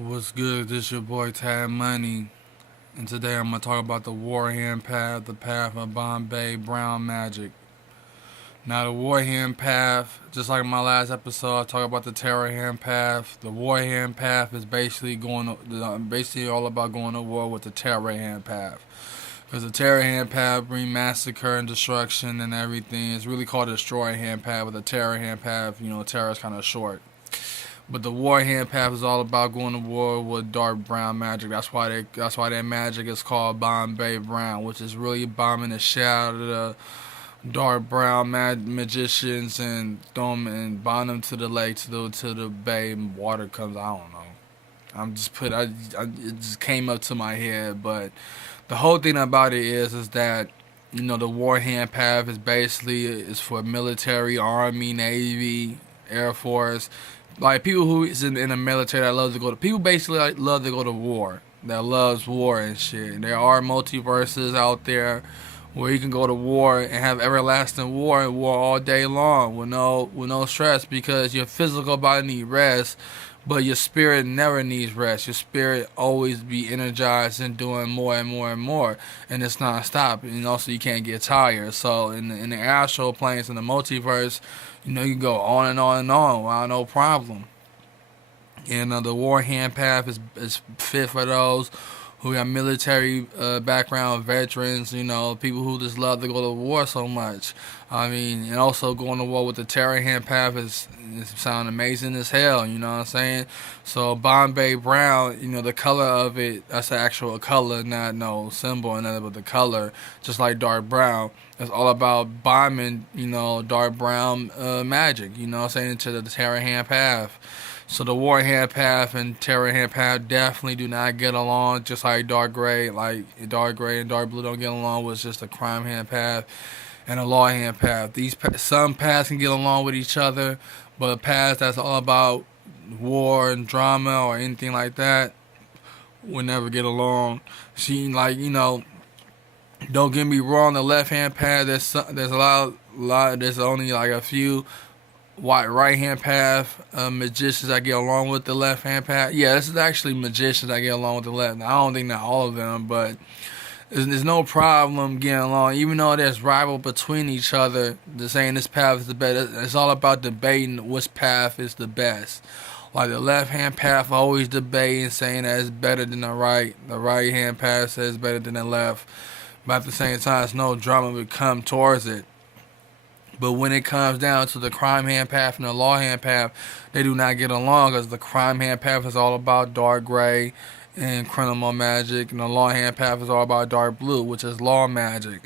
What's good? This your boy Tad Money, and today I'm gonna talk about the Warhand path, the path of Bombay Brown Magic. Now the Warhand path, just like in my last episode, I talked about the Terrahand path. The Warhand path is basically all about going to war with the Terrahand path. Because the Terrahand path bring massacre and destruction and everything. It's really called the Destroy Hand path, but the Terrahand path, Terror is kind of short. But the war hand path is all about going to war with dark brown magic. That's why that magic is called Bombay Brown, which is really bombing the shit out of the dark brown magicians and throw them and bind them to the lake to the bay and water comes. I don't know. It just came up to my head, but the whole thing about it is that the war hand path is for military, army, navy, air force, like people who is in the military that loves to go to people basically like love to go to war, that loves war and shit. There are multiverses out there where you can go to war and have everlasting war and war all day long with no stress, because your physical body needs rest, but your spirit never needs rest. Your spirit always be energized and doing more and more and more, and it's not stop. And also you can't get tired. So in the astral planes in the multiverse, you can go on and on and on without no problem. And the war hand path is fit for those who got military background, veterans, people who just love to go to war so much. I mean, and also going to war with the terror hand path is sound amazing as hell, you know what I'm saying? So Bombay Brown, the color of it, that's the actual color, not no symbol or nothing, but the color, just like dark brown. It's all about bombing, dark brown magic, you know what I'm saying, to the terror hand path. So the war hand path and terror hand path definitely do not get along, just like dark gray. Like dark gray and dark blue don't get along with just the crime hand path and the law hand path. Some paths can get along with each other, but a path that's all about war and drama or anything like that will never get along. See, don't get me wrong. The left hand path, there's a lot. There's only like a few white right hand path magicians that get along with the left hand path. Yeah, this is actually magicians that get along with the left. I don't think not all of them, but there's no problem getting along, even though there's rival between each other. The saying this path is the best. It's all about debating which path is the best. Like the left hand path always debating, saying that it's better than the right. The right hand path says better than the left. But at the same time, it's no drama would come towards it. But when it comes down to the crime hand path and the law hand path, they do not get along, because the crime hand path is all about dark gray and criminal magic, and the law hand path is all about dark blue, which is law magic.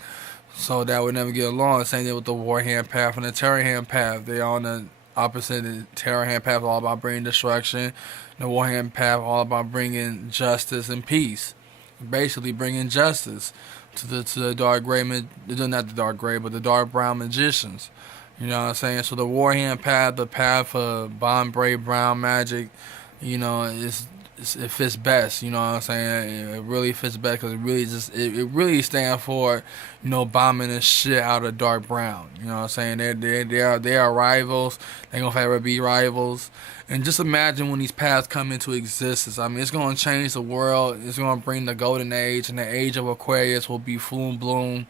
So that would never get along. Same thing with the war hand path and the terror hand path. They're on the opposite. The terror hand path is all about bringing destruction. The war hand path all about bringing justice and peace. Basically bringing justice to the dark gray, not the dark gray, but the dark brown magicians. You know what I'm saying? So the warhand path, the path of Bombay Brown magic, it fits best. You know what I'm saying? It really fits best because it really stands for, bombing the shit out of dark brown. You know what I'm saying? They are rivals. They gonna forever be rivals. And just imagine when these paths come into existence. I mean, it's gonna change the world. It's gonna bring the golden age, and the age of Aquarius will be full and bloom,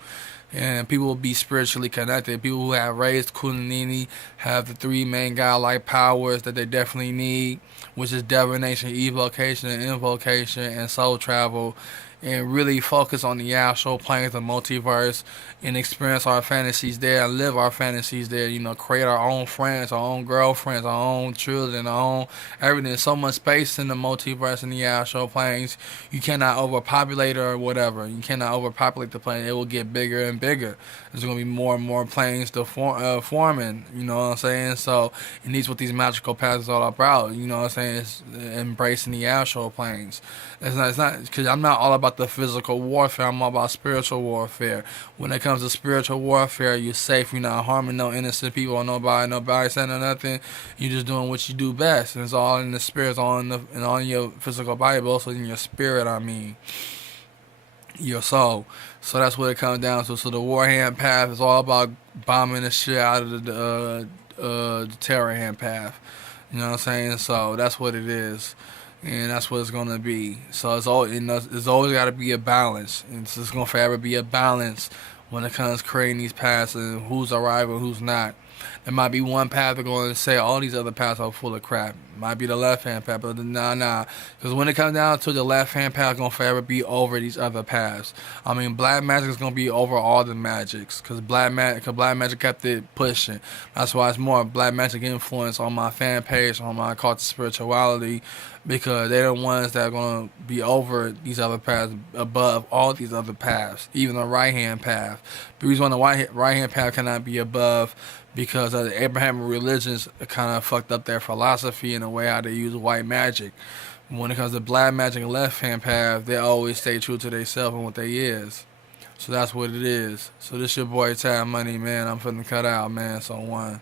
and people will be spiritually connected. People who have raised Kundalini have the three main godlike powers that they definitely need, which is divination, evocation, and invocation, and soul travel, and really focus on the astral planes, the multiverse, and experience our fantasies there, and live our fantasies there. Create our own friends, our own girlfriends, our own children, our own everything. There's so much space in the multiverse and the astral planes. You cannot overpopulate or whatever. You cannot overpopulate the plane. It will get bigger and bigger. There's going to be more and more planes to forming. You know what I'm saying? So, and these what these magical paths is all about. You know what I'm saying? It's embracing the astral planes. It's not because I'm not all about the physical warfare. I'm all about spiritual warfare. When it comes to spiritual warfare, you're safe. You're not harming no innocent people or nobody saying nothing. You're just doing what you do best. And it's all in the spirit, it's all in your physical body, but also in your spirit. I mean, your soul. So that's what it comes down to. So the war hand path is all about bombing the shit out of the terror hand path. You know what I'm saying? So that's what it is. and that's what it's gonna be. So it's all, there's always got to be a balance, and it's just gonna forever be a balance when it comes to creating these paths and who's arriving, who's not. There might be one path they're going to say all these other paths are full of crap. Might be the left hand path, but nah. Because when it comes down to the left hand path, going to forever be over these other paths. I mean, Black Magic is going to be over all the Magics. Because Black Magic kept it pushing. That's why it's more Black Magic influence on my fan page, on my cult to spirituality. Because they're the ones that are going to be over these other paths, above all these other paths, even the right hand path. The reason why the right hand path cannot be above, because of the Abrahamic religions kind of fucked up their philosophy and the way how they use white magic. When it comes to Black Magic and left hand path, they always stay true to themselves and what they is. So that's what it is. So this your boy Tab Money, man. I'm finna cut out, man. So one.